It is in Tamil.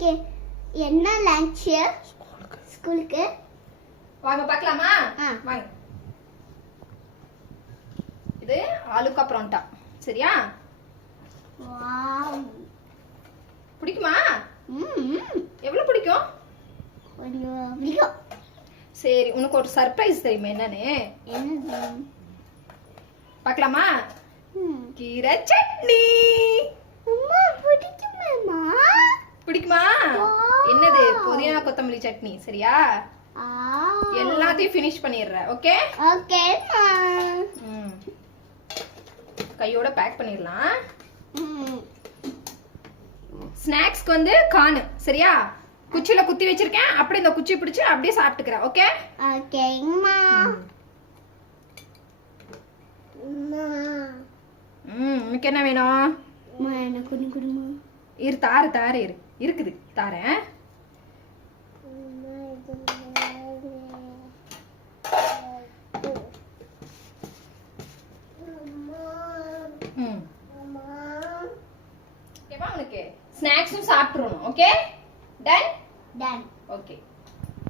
இன்னைக்கு என்ன லஞ்ச் ஸ்கூலுக்கு? வாங்க பார்க்கலாமா? ஆ. வாங்க. இது ஆலுக்கா பரோட்டா. சரியா? வாவ். பிடிக்குமா? ம். எவ்வளவு பிடிக்கும்? கொஞ்சம் பிடிக்கும். சரி, உனக்கு ஒரு சர்ப்ரைஸ் தெரியுமா என்னன்னு? என்னது? பார்க்கலாமா? ம். கீரை சட்னி. அம்மா பிடிக்குமேம்மா? பிடிக்குமா? Wow. என்னது? புதினா கொத்தமல்லி சட்னி. சரியா? ஆ. எல்லாத்தையும் ஃபினிஷ் பண்ணிடுற. ஓகே? ஓகேம்மா. கையோட பேக் பண்ணிடலாம். ம். ஸ்நாக்ஸ்க்கு வந்து கார்ன். சரியா? குச்சியில குத்தி வச்சிருக்கேன். அப்படியே இந்த குச்சி பிடிச்சு அப்படியே சாப்பிட்டுக்கிற. ஓகே? ஓகேம்மா. அம்மா. உனக்கு என்ன வேணும்? அம்மா எனக்கு ஒன்று கொடுமா. இரு தாரு இருக்குது தாரேன். ஓகேவா? உனக்கு ஸ்நாக்ஸும் சாப்பிட்டுறணும். ஓகே? டன்? டன். ஓகே.